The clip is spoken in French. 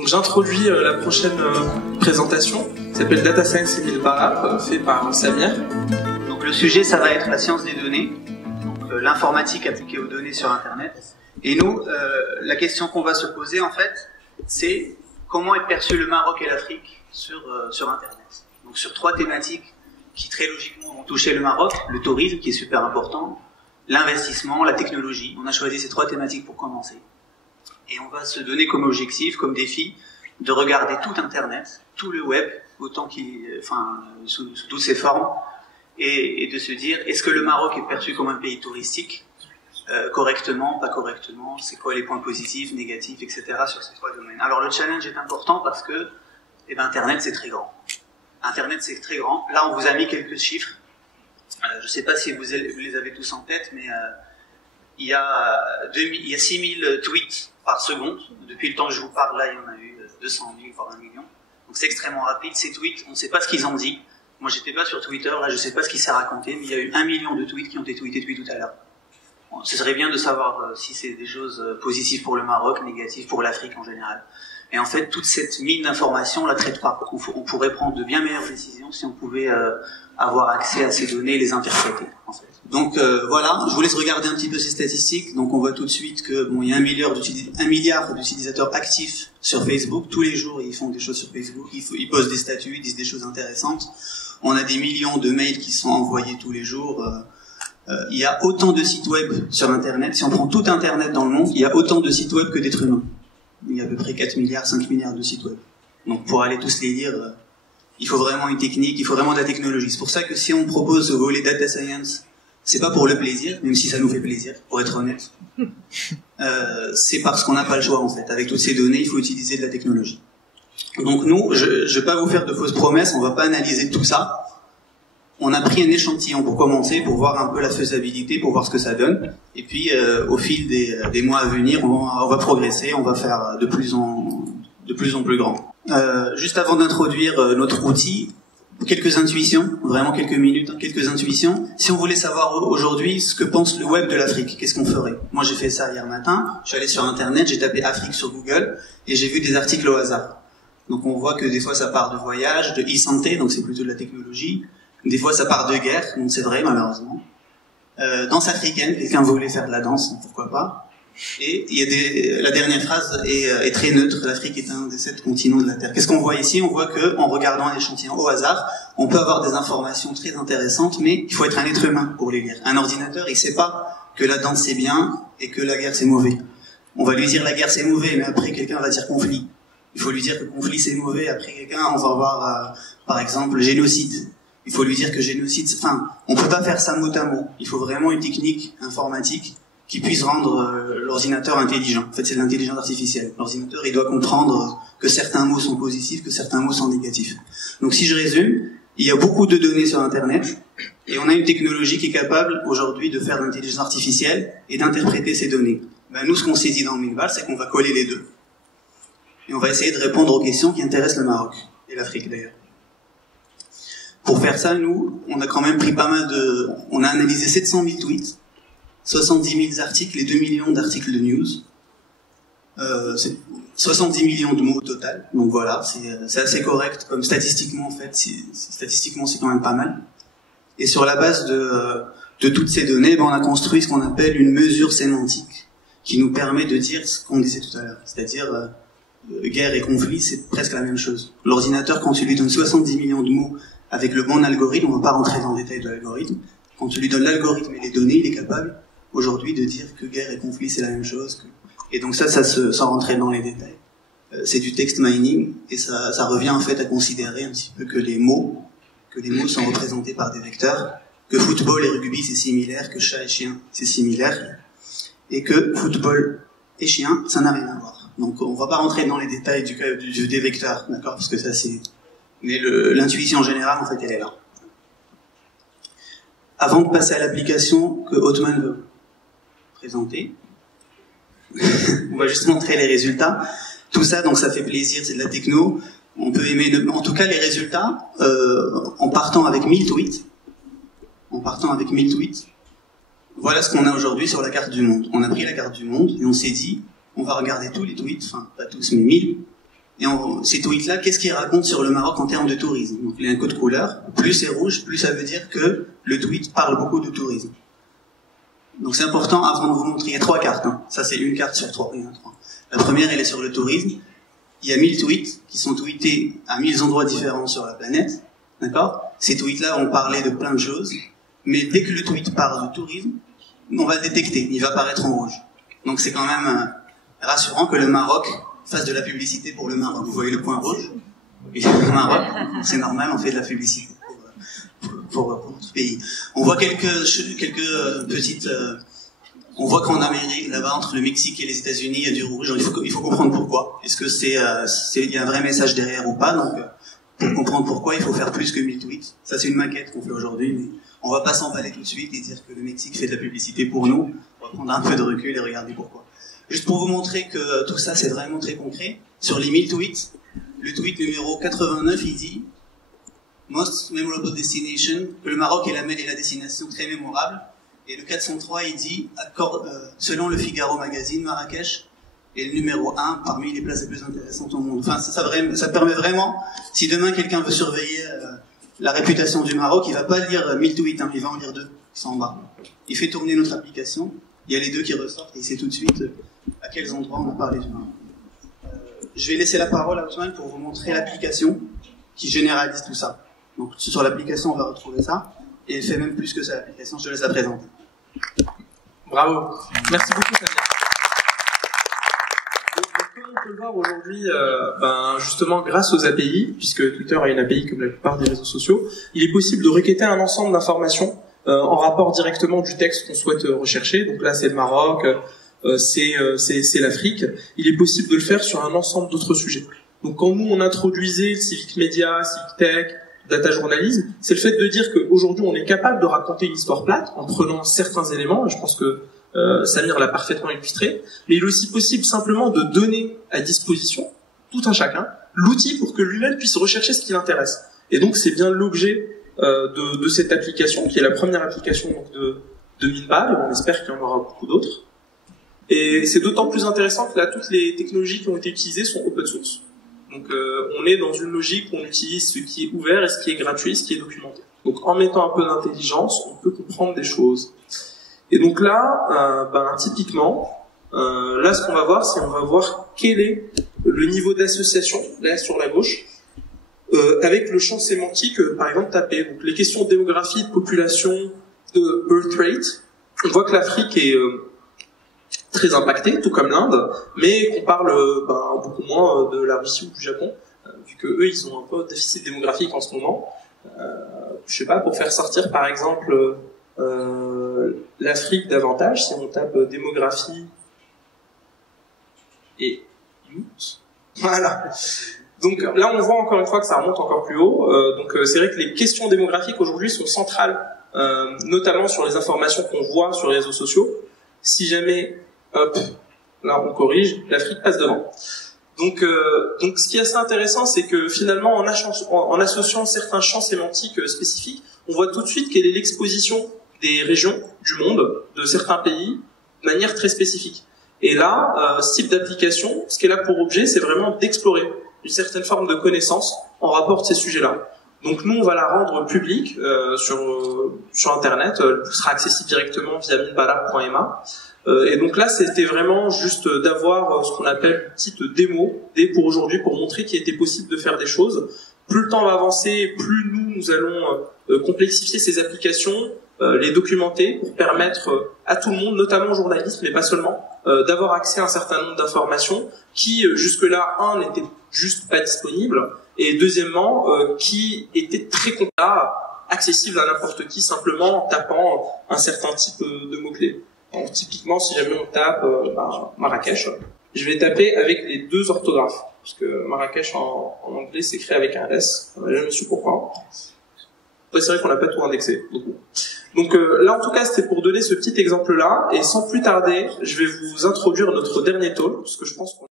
Donc j'introduis la prochaine présentation, qui s'appelle Data Science et Mille Barap, fait par Samir. Donc le sujet, ça va être la science des données, donc l'informatique appliquée aux données sur Internet. Et nous, la question qu'on va se poser en fait, c'est comment est perçu le Maroc et l'Afrique sur Internet. Donc sur trois thématiques qui très logiquement vont toucher le Maroc, le tourisme qui est super important, l'investissement, la technologie. On a choisi ces trois thématiques pour commencer. Et on va se donner comme objectif, comme défi, de regarder tout Internet, tout le web, autant sous toutes ses formes, et de se dire, est-ce que le Maroc est perçu comme un pays touristique, correctement, pas correctement, c'est quoi les points positifs, négatifs, etc. sur ces trois domaines. Alors le challenge est important parce que Internet c'est très grand. Internet c'est très grand. Là on vous a mis quelques chiffres. Je ne sais pas si vous les avez tous en tête, mais il y a 6000 tweets par seconde. Depuis le temps que je vous parle, là, il y en a eu 200 000, voire 1 million. Donc c'est extrêmement rapide. Ces tweets, on ne sait pas ce qu'ils ont dit. Moi, j'étais pas sur Twitter, là, je ne sais pas ce qu'il s'est raconté, mais il y a eu 1 million de tweets qui ont été tweetés depuis tout à l'heure. Bon, ce serait bien de savoir si c'est des choses positives pour le Maroc, négatives pour l'Afrique en général. Et en fait, toute cette mine d'informations, on la traite pas. On pourrait prendre de bien meilleures décisions si on pouvait avoir accès à ces données et les interpréter, en fait. Donc voilà, je vous laisse regarder un petit peu ces statistiques. Donc on voit tout de suite que il y a 1 milliard d'utilisateurs actifs sur Facebook. Tous les jours, ils font des choses sur Facebook. Ils postent des statuts, ils disent des choses intéressantes. On a des millions de mails qui sont envoyés tous les jours. Il y a autant de sites web sur Internet. Si on prend tout Internet dans le monde, il y a autant de sites web que d'êtres humains. Il y a à peu près 4 milliards, 5 milliards de sites web. Donc pour aller tous les lire, il faut vraiment une technique, il faut vraiment de la technologie. C'est pour ça que si on propose ce volet data science, c'est pas pour le plaisir, même si ça nous fait plaisir, pour être honnête. C'est parce qu'on n'a pas le choix en fait. Avec toutes ces données, il faut utiliser de la technologie. Donc nous, je vais pas vous faire de fausses promesses, on va pas analyser tout ça. On a pris un échantillon pour commencer, pour voir un peu la faisabilité, pour voir ce que ça donne. Et puis, au fil des mois à venir, on va progresser, on va faire de plus en plus grand. Juste avant d'introduire notre outil, quelques intuitions, vraiment quelques minutes, quelques intuitions. Si on voulait savoir aujourd'hui ce que pense le web de l'Afrique, qu'est-ce qu'on ferait? Moi, j'ai fait ça hier matin. Je suis allé sur Internet, j'ai tapé Afrique sur Google et j'ai vu des articles au hasard. Donc, on voit que des fois, ça part de voyage, de e-santé, donc c'est plutôt de la technologie. Des fois, ça part de guerre, donc c'est vrai, malheureusement. Danse africaine, quelqu'un voulait faire de la danse, pourquoi pas. Et il y a la dernière phrase est très neutre. L'Afrique est un des 7 continents de la Terre. Qu'est-ce qu'on voit ici? On voit que, en regardant un échantillon au hasard, on peut avoir des informations très intéressantes, mais il faut être un être humain pour les lire. Un ordinateur, il sait pas que la danse c'est bien et que la guerre c'est mauvais. On va lui dire la guerre c'est mauvais, mais après quelqu'un va dire conflit. Il faut lui dire que conflit c'est mauvais. Après quelqu'un, on va voir, par exemple, génocide. Il faut lui dire que génocide, on peut pas faire ça mot à mot. Il faut vraiment une technique informatique qui puisse rendre l'ordinateur intelligent. En fait, c'est l'intelligence artificielle. L'ordinateur, il doit comprendre que certains mots sont positifs, que certains mots sont négatifs. Donc, si je résume, il y a beaucoup de données sur Internet, et on a une technologie qui est capable, aujourd'hui, de faire de l'intelligence artificielle et d'interpréter ces données. Nous, ce qu'on s'est dit dans le Minval, c'est qu'on va coller les deux. Et on va essayer de répondre aux questions qui intéressent le Maroc, et l'Afrique d'ailleurs. Pour faire ça, nous, on a quand même pris pas mal on a analysé 700 000 tweets, 70 000 articles et 2 millions d'articles de news. C'est 70 millions de mots au total. Donc voilà, c'est assez correct. Comme statistiquement, en fait, statistiquement, c'est quand même pas mal. Et sur la base de toutes ces données, on a construit ce qu'on appelle une mesure sémantique, qui nous permet de dire ce qu'on disait tout à l'heure. C'est-à-dire, guerre et conflit, c'est presque la même chose. L'ordinateur, quand tu lui donnes 70 millions de mots avec le bon algorithme, on ne va pas rentrer dans le détail de l'algorithme, quand tu lui donnes l'algorithme et les données, il est capable aujourd'hui de dire que guerre et conflit c'est la même chose. Et donc ça sans rentrer dans les détails. C'est du text mining et ça revient en fait à considérer un petit peu que les mots sont représentés par des vecteurs, que football et rugby c'est similaire, que chat et chien c'est similaire, et que football et chien ça n'a rien à voir. Donc on va pas rentrer dans les détails des vecteurs, d'accord, parce que ça c'est... Mais l'intuition générale, en fait, elle est là. Avant de passer à l'application que Othman veut présenter, on va juste montrer les résultats. Tout ça, donc ça fait plaisir, c'est de la techno. On peut aimer... En tout cas, les résultats, en partant avec 1000 tweets, voilà ce qu'on a aujourd'hui sur la carte du monde. On a pris la carte du monde et on s'est dit, on va regarder tous les tweets, enfin, pas tous, mais 1000, Et ces tweets-là, qu'est-ce qu'ils racontent sur le Maroc en termes de tourisme? Donc il y a un code couleur, plus c'est rouge, plus ça veut dire que le tweet parle beaucoup de tourisme. Donc c'est important, avant de vous montrer, il y a 3 cartes, hein. Ça c'est une carte sur 3, il y en a 3. La première, elle est sur le tourisme. Il y a 1000 tweets qui sont tweetés à 1000 endroits différents sur la planète, d'accord? Ces tweets-là vont parler de plein de choses, mais dès que le tweet parle de tourisme, on va le détecter, il va apparaître en rouge. Donc c'est quand même rassurant que le Maroc fasse de la publicité pour le Maroc. Vous voyez le point rouge? Et le Maroc, c'est normal, on fait de la publicité pour notre pays. On voit quelques petites... on voit qu'en Amérique, là-bas, entre le Mexique et les États-Unis, il y a du rouge. Il faut comprendre pourquoi. Est-ce que il y a un vrai message derrière ou pas? Donc, pour comprendre pourquoi, il faut faire plus que 1000 tweets. Ça, c'est une maquette qu'on fait aujourd'hui, mais on va pas s'emballer tout de suite et dire que le Mexique fait de la publicité pour nous. On va prendre un peu de recul et regarder pourquoi. Juste pour vous montrer que tout ça, c'est vraiment très concret. Sur les 1000 tweets, le tweet numéro 89, il dit Most Memorable Destination, que le Maroc est la destination très mémorable. Et le 403, il dit, selon le Figaro Magazine, Marrakech est le numéro 1 parmi les places les plus intéressantes au monde. Enfin, ça permet vraiment, si demain quelqu'un veut surveiller la réputation du Maroc, il va pas lire 1000 tweets, hein, il va en lire 2, qui sont en bas. Il fait tourner notre application, il y a les 2 qui ressortent, et il sait tout de suite à quels endroits on a parlé du Maroc. Je vais laisser la parole à Ousmane pour vous montrer l'application qui généralise tout ça. Donc sur l'application, on va retrouver ça, et elle fait même plus que ça, l'application, je te laisse la présenter. Bravo. Merci beaucoup, Samir. Comme on peut le voir aujourd'hui, justement, grâce aux API, puisque Twitter a une API comme la plupart des réseaux sociaux, il est possible de requêter un ensemble d'informations en rapport directement du texte qu'on souhaite rechercher. Donc là, c'est le Maroc, c'est l'Afrique. Il est possible de le faire sur un ensemble d'autres sujets. Donc quand nous, on introduisait le civic media, civic tech, data journalisme, c'est le fait de dire qu'aujourd'hui on est capable de raconter une histoire plate en prenant certains éléments, et je pense que Samir l'a parfaitement illustré, mais il est aussi possible simplement de donner à disposition, tout un chacun, l'outil pour que lui-même puisse rechercher ce qui l'intéresse. Et donc c'est bien l'objet de cette application, qui est la première application donc, de Minbab, et on espère qu'il y en aura beaucoup d'autres. Et c'est d'autant plus intéressant que là, toutes les technologies qui ont été utilisées sont open source. Donc on est dans une logique où on utilise ce qui est ouvert et ce qui est gratuit, ce qui est documenté. Donc en mettant un peu d'intelligence, on peut comprendre des choses. Et donc là, typiquement, là ce qu'on va voir, c'est on va voir quel est le niveau d'association, là sur la gauche, avec le champ sémantique, par exemple tapé. Donc les questions de démographie, de population, de birth rate, on voit que l'Afrique est très impacté, tout comme l'Inde, mais qu'on parle beaucoup moins de la Russie ou du Japon, vu que eux ils ont un peu de déficit démographique en ce moment. Je sais pas, pour faire sortir par exemple l'Afrique davantage, si on tape démographie et youth, voilà. Donc là on voit encore une fois que ça remonte encore plus haut. Donc c'est vrai que les questions démographiques aujourd'hui sont centrales, notamment sur les informations qu'on voit sur les réseaux sociaux. Si jamais hop, là on corrige, l'Afrique passe devant. Donc ce qui est assez intéressant, c'est que finalement, en associant certains champs sémantiques spécifiques, on voit tout de suite quelle est l'exposition des régions du monde, de certains pays, de manière très spécifique. Et là, ce type d'application, ce qu'elle a pour objet, c'est vraiment d'explorer une certaine forme de connaissance en rapport de ces sujets-là. Donc nous, on va la rendre publique sur Internet, elle sera accessible directement via minbalab.ma. Et donc là, c'était vraiment juste d'avoir ce qu'on appelle une petite démo pour aujourd'hui, pour montrer qu'il était possible de faire des choses. Plus le temps va avancer, plus nous allons complexifier ces applications, les documenter pour permettre à tout le monde, notamment aux journalistes, mais pas seulement, d'avoir accès à un certain nombre d'informations qui, jusque-là, n'étaient juste pas disponibles, et deuxièmement, qui étaient très accessibles à n'importe qui, simplement en tapant un certain type de mots-clés. Donc, typiquement, si jamais on tape Marrakech, je vais taper avec les 2 orthographes, parce que Marrakech en anglais s'écrit avec un S. Je ne sais pourquoi. Ouais, c'est vrai qu'on n'a pas tout indexé. Donc là, en tout cas, c'était pour donner ce petit exemple-là, et sans plus tarder, je vais vous introduire notre dernier talk, parce que je pense qu'on